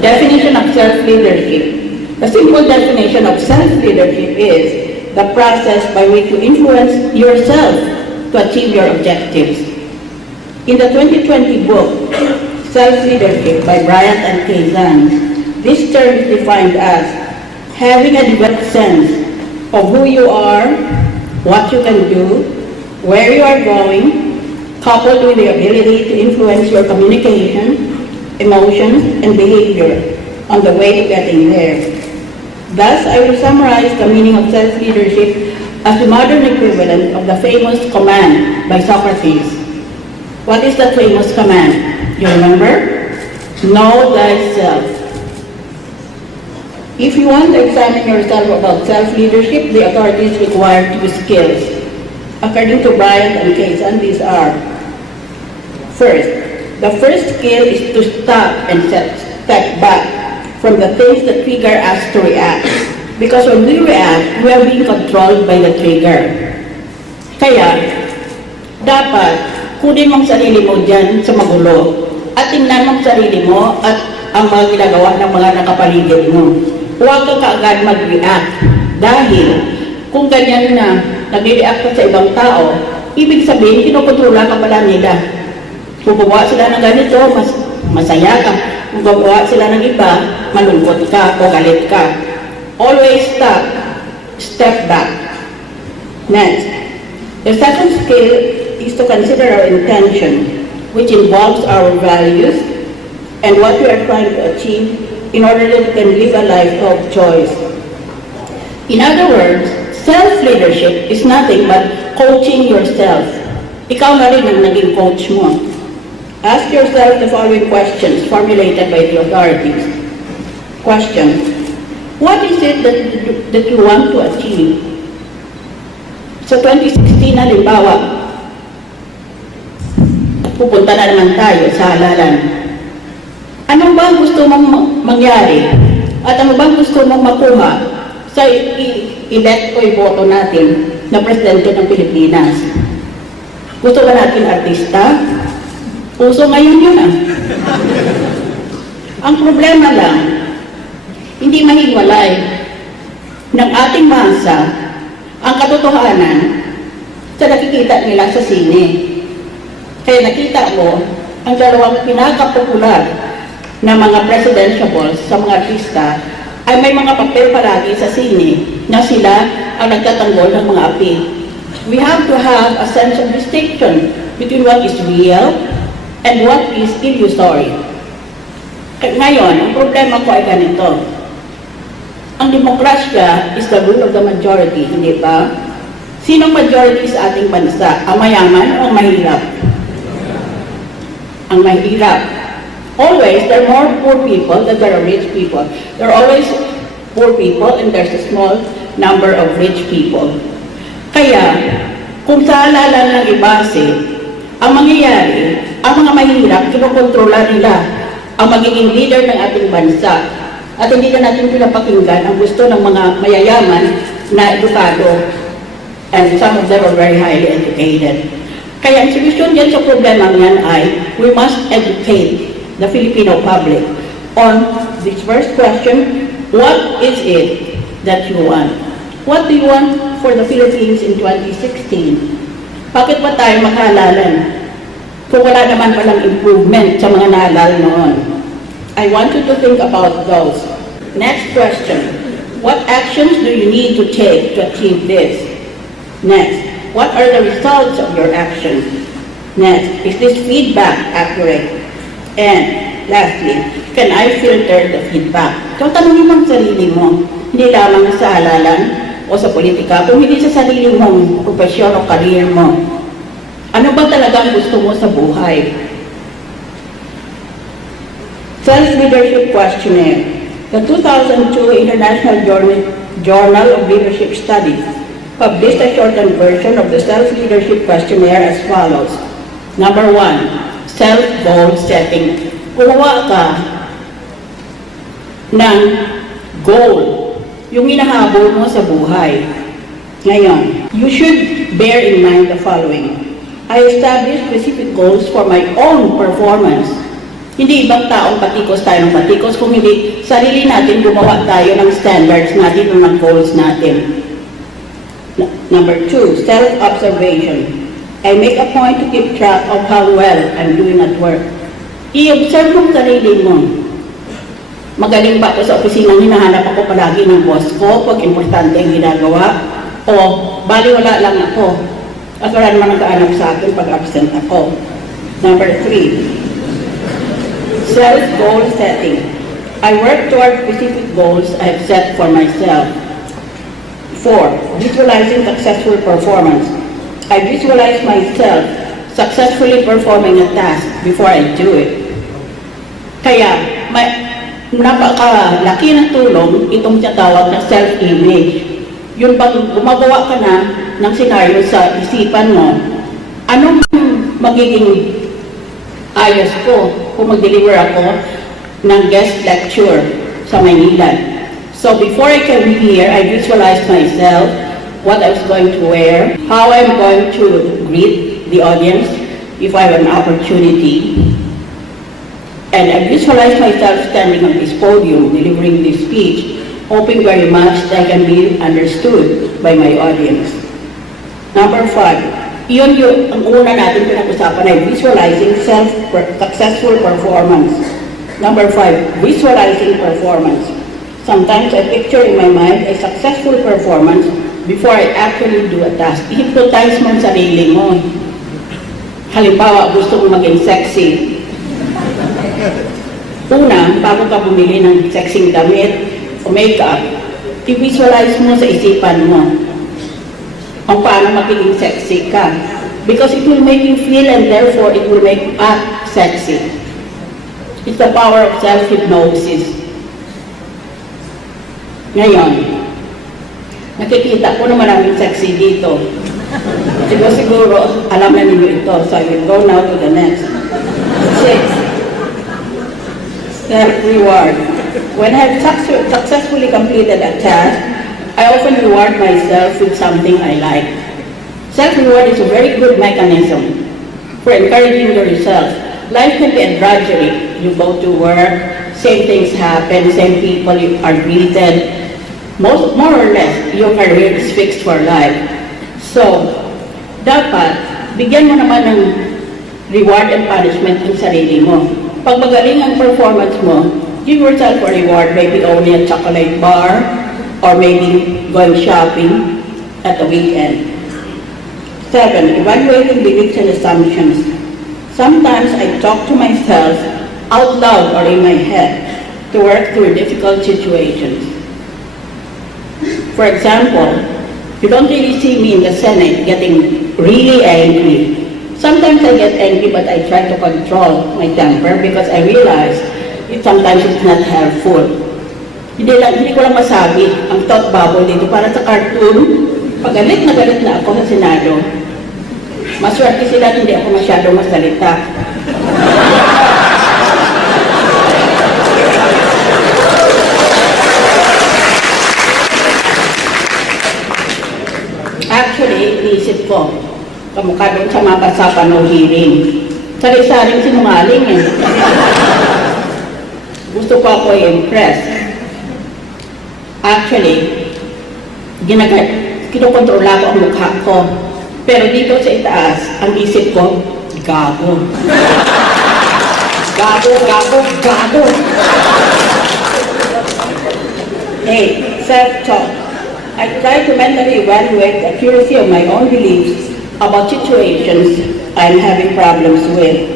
Definition of self-leadership. The simple definition of self-leadership is the process by which you influence yourself to achieve your objectives. In the 2020 book, Self-Leadership by Bryant and Kazan, this term is defined as having a developed sense of who you are, what you can do, where you are going, coupled with the ability to influence your communication, emotions, and behavior on the way to getting there. Thus, I will summarize the meaning of self-leadership as the modern equivalent of the famous command by Socrates. What is that famous command? You remember? Know thyself. If you want to examine yourself about self-leadership, the authorities require two skills. According to Bryant and Kazan, these are: first, the first skill is to stop and step back from the things that trigger us to react. Because when we react, we are being controlled by the trigger. Kaya, dapat kunin mong sarili mo dyan sa magulo at tingnan mong sarili mo at ang mga ginagawa ng mga nakapaligid mo. Huwag ka kaagad mag-react dahil kung ganyan na nag-react ka sa ibang tao, ibig sabihin, kinukontrola ka pala nila. Kung gumawa sila ng ganito, masaya ka. Kung gumawa sila ng iba, malungkot ka o galit ka. Always stop, step back. Next, the second skill is to consider our intention, which involves our values and what we are trying to achieve in order that we can live a life of choice. In other words, self-leadership is nothing but coaching yourself. Ikaw na rin ang naging coach mo. Ask yourself the following questions formulated by the authorities. Question: what is it that you want to achieve? Sa 2016, halimbawa, pupunta na naman tayo sa halalan. Ano ba gusto mong mangyari? At ano ba gusto mong makuha sa elect o iboto natin na presidente ng Pilipinas? Gusto ba natin artista? Uso ngayon yun ah. Ang problema lang, hindi mahiwalay ng ating masa ang katotohanan sa nakikita nila sa sine. Kaya nakita mo ang dalawang pinakapopular na mga presidentiables sa mga artista ay may mga papel palagi sa sine na sila ang nagtatanggol ng mga api. We have to have a sense of distinction between what is real and what is illusory. Ngayon, ang problema ko ay ganito. Ang demokrasya is the rule of the majority, hindi ba? Sinong majority sa ating bansa? Ang mayaman o ang mahirap? Ang mahirap. Always, there are more poor people than there are rich people. There are always poor people and there's a small number of rich people. Kaya, kung sa halalan lang ibase, ang mangyayari, ang mga mahirap, kinokontrola nila ang magiging leader ng ating bansa. At hindi na natin pinapakinggan ang gusto ng mga mayayaman na edukado. And some of them are very highly educated. Kaya ang solusyon dyan sa problema niyan ay we must educate the Filipino public on this first question: what is it that you want? What do you want for the Philippines in 2016? Bakit ba tayo makahalalan kung wala naman palang improvement sa mga naalala noon? I want you to think about those. Next question: what actions do you need to take to achieve this? Next, what are the results of your action? Next, is this feedback accurate? And lastly, can I filter the feedback? So, tanongin mo ang sarili mo, hindi lamang sa halalan o sa politika, kung hindi sa sarili mong profesyon o career mo. Ano ba talagang gusto mo sa buhay? Self-Leadership Questionnaire. The 2002 International Journal of Leadership Studies published a shortened version of the Self-Leadership Questionnaire as follows. Number 1. Self-goal setting. Gumawa ka ng goal, yung hinahabol mo sa buhay. Ngayon, you should bear in mind the following. I established specific goals for my own performance Hindi ibang taong patikos tayo ng patikos, kung hindi sarili natin gumawa tayo ng standards natin o ng goals natin. Number 2, self-observation. I make a point to keep track of how well I'm doing at work. I-observe mo sarili mo. Magaling ba ako sa opisina, hinahanap ako palagi ng boss ko pag importante ang ginagawa? O baliwala lang ako at wala naman nagkaanap sa akin pag absent ako? Number 3, self-goal setting. I work toward specific goals I have set for myself. 4, visualizing successful performance. I visualize myself successfully performing a task before I do it. Kaya, napakalaki ng tulong itong tinatawag na self-image. Yung pag gumagawa ka na ng senaryo sa isipan mo, anong magiging ayos ko kung mag-deliver ako ng guest lecture sa Maynila. So before I came here, I visualized myself, what I was going to wear, how I'm going to greet the audience if I have an opportunity. And I visualized myself standing on this podium, delivering this speech, hoping very much that I can be understood by my audience. Number 5, yun yung ang una natin pinag-usapan ay visualizing successful performance. Number 5, visualizing performance. Sometimes I picture in my mind a successful performance before I actually do a task. I-hypnotize mo ang sarili mo. Halimbawa, gusto mo maging sexy. Una, bago ka bumili ng sexy damit o makeup, i-visualize mo sa isipan mo kung paano magiging sexy ka. Because it will make you feel and therefore it will make you act sexy. It's the power of self-hypnosis. Ngayon, nakikita ko na maraming sexy dito. Siguro, alam na ninyo ito. So I will go now to the next. 6, self-reward. When I have successfully completed a task, I often reward myself with something I like. Self-reward is a very good mechanism for encouraging yourself. Life can be a drudgery. You go to work, same things happen, same people are greeted. More or less, your career is fixed for life. So, dapat, bigyan mo naman ng reward and punishment ang sarili mo. Pag magaling ang performance mo, give yourself a reward, maybe only a chocolate bar, or maybe going shopping at the weekend. 7, evaluating beliefs and assumptions. Sometimes I talk to myself out loud or in my head to work through difficult situations. For example, you don't really see me in the Senate getting really angry. Sometimes I get angry, but I try to control my temper because I realize sometimes it's not helpful. Hindi ko lang masabi ang thought bubble dito para sa cartoon. Pag galit na ako sa Senado, maswerte sila hindi ako masyadong masalita. Actually, inisip ko, kamukha doon sa mga kasapan o hearing. Sari-saring sinungaling eh. Gusto ko ako i-impress. Actually, kinokontrola ko ang mukha ko. Pero dito sa itaas, ang isip ko, gago. Gago. Hey, self-talk. I try to mentally evaluate the accuracy of my own beliefs about situations I'm having problems with.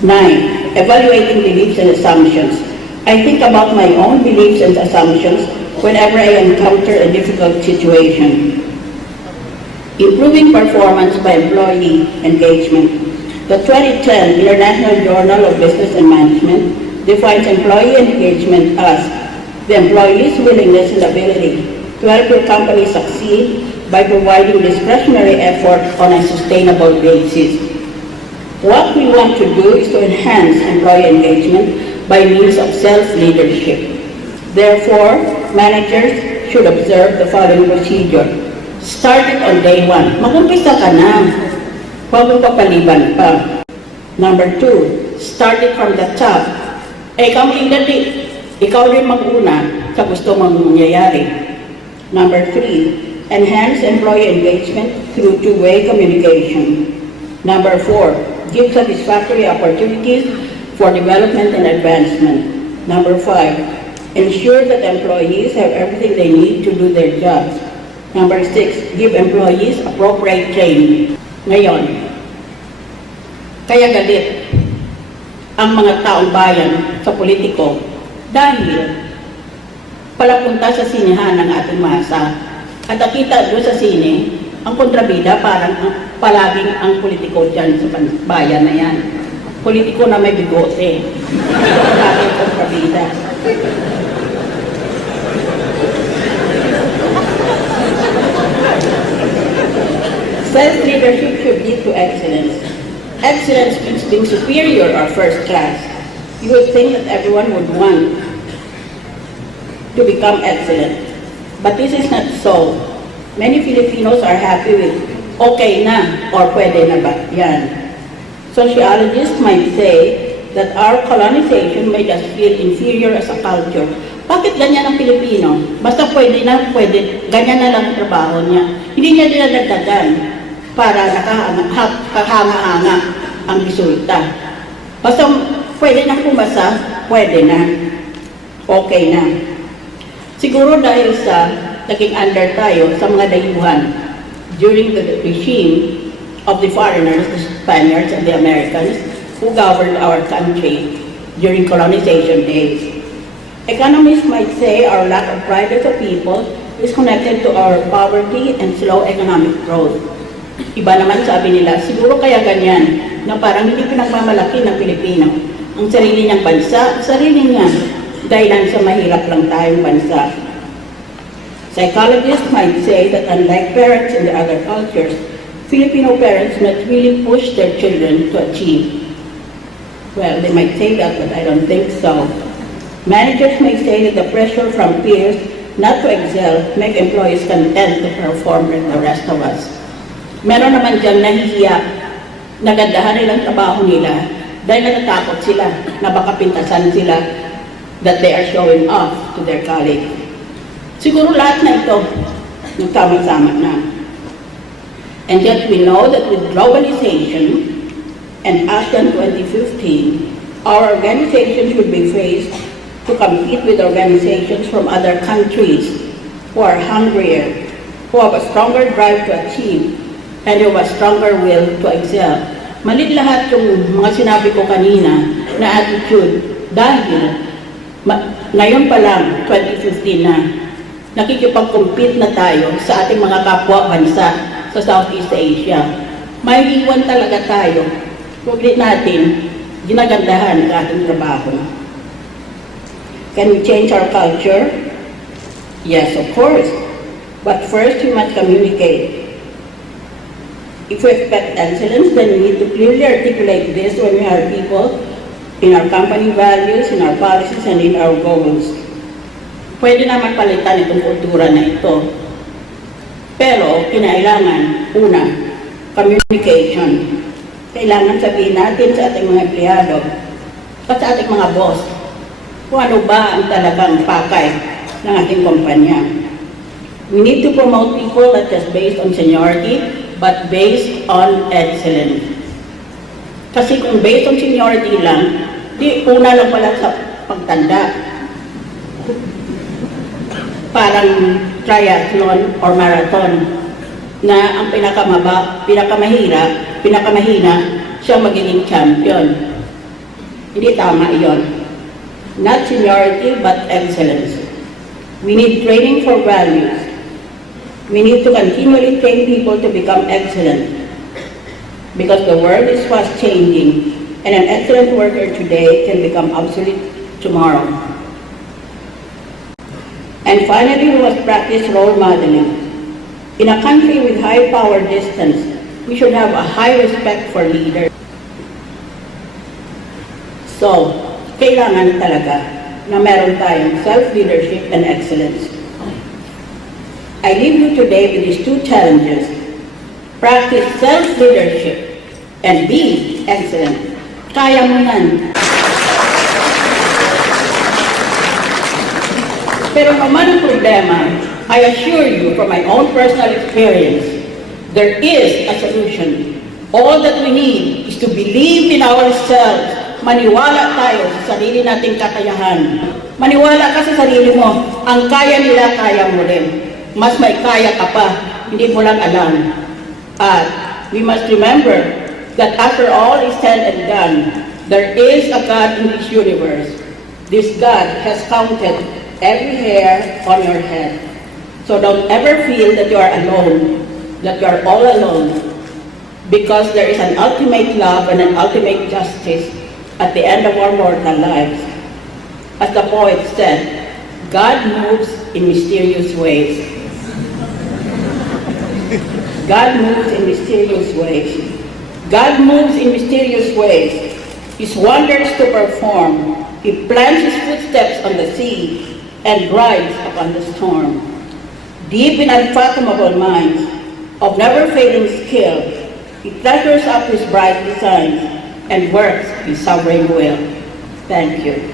9, evaluating beliefs and assumptions. I think about my own beliefs and assumptions whenever I encounter a difficult situation. Improving performance by employee engagement. The 2010 International Journal of Business and Management defines employee engagement as the employee's willingness and ability to help your company succeed by providing discretionary effort on a sustainable basis. What we want to do is to enhance employee engagement by means of self-leadership. Therefore, managers should observe the following procedure. Start it on day 1. Mag-umpisa ka na. Huwag mong papaliban pa. Number 2, start it from the top. Ikaw maging ikaw rin mag-una sa gusto mong mangyayari. Number 3, enhance employee engagement through two-way communication. Number 4, give satisfactory opportunities for development and advancement. Number 5, ensure that employees have everything they need to do their jobs. Number 6, give employees appropriate training. Ngayon, kaya galit ang mga taong bayan sa politiko dahil palapunta sa sinehan ng ating masa. At nakita doon sa sine, ang kontrabida parang palaging ang politiko dyan sa bayan na yan. Politiko na may bigote. Palaging kontrabida. Self-leadership should lead to excellence. Excellence means being superior or first class. You would think that everyone would want to become excellent. But this is not so. Many Filipinos are happy with okay na or pwede na ba yan. Sociologists might say that our colonization made us feel inferior as a culture. Bakit ganyan ang Pilipino? Basta pwede na, pwede, ganyan na lang ang trabaho niya. Hindi niya dinadagdagan para nakahanga-hanga ang resulta. Basta pwede na pumasa, pwede na, okay na. Siguro dahil sa naging under tayo sa mga dayuhan during the regime of the foreigners, the Spaniards and the Americans who governed our country during colonization days. Economists might say our lack of pride as a people is connected to our poverty and slow economic growth. Iba naman sabi nila, siguro kaya ganyan, na parang hindi pinagmamalaki ng Pilipino ang sarili niyang bansa, sarili niya, dahilan sa mahirap lang tayong bansa. Psychologists might say that unlike parents in the other cultures, Filipino parents not really push their children to achieve. Well, they might say that, but I don't think so. Managers may say that the pressure from peers not to excel make employees content to perform with the rest of us. Meron naman dyan nahihiya, nagandahan nilang trabaho nila dahil natatakot sila na baka pintasan sila that they are showing off to their colleagues. Siguro lahat na ito nagkama-sama na. And yet we know that with globalization and ASEAN 2015, our organizations will be faced to compete with organizations from other countries who are hungrier, who have a stronger drive to achieve, and who have a stronger will to excel. Malit lahat yung mga sinabi ko kanina na attitude dahil ngayon pa lang, 2015 na, nakikipag-compete na tayo sa ating mga kapwa bansa sa Southeast Asia. May iwan talaga tayo. Huwag din natin ginagandahan ang ating trabaho. Can we change our culture? Yes, of course. But first, we must communicate. If we expect excellence, then we need to clearly articulate this when we hire people in our company values, in our policies, and in our goals. Pwede naman palitan itong kultura na ito. Pero, kinailangan, una, communication. Kailangan sabihin natin sa ating mga empleyado at sa ating mga boss kung ano ba ang talagang pakay ng ating kumpanya. We need to promote people not just based on seniority, but based on excellence. Kasi kung based on seniority lang, di una lang pala sa pagtanda. Parang triathlon or marathon na ang pinakamahina, siya magiging champion. Hindi tama iyon. Not seniority, but excellence. We need training for values. We need to continually train people to become excellent. Because the world is fast changing, and an excellent worker today can become obsolete tomorrow. And finally, we must practice role modeling. In a country with high power distance, we should have a high respect for leaders. So, kailangan talaga na meron tayong self-leadership and excellence. I leave you today with these two challenges. Practice self-leadership and be excellent. Kaya mo yan. Pero naman ang problema, I assure you from my own personal experience, there is a solution. All that we need is to believe in ourselves. Maniwala tayo sa sarili nating kakayahan. Maniwala ka sa sarili mo. Ang kaya nila, kaya mo rin. Mas may kaya ka pa. Hindi mo lang alam. At we must remember that after all is said and done, there is a God in this universe. This God has counted every hair on your head. So don't ever feel that you are alone, that you are all alone, because there is an ultimate love and an ultimate justice at the end of our mortal lives. As the poet said, God moves in mysterious ways. God moves in mysterious ways. God moves in mysterious ways. His wonders to perform. He plants his footsteps on the sea and rides upon the storm. Deep in unfathomable minds of never-failing skill, he treasures up his bright designs and works his sovereign will. Thank you.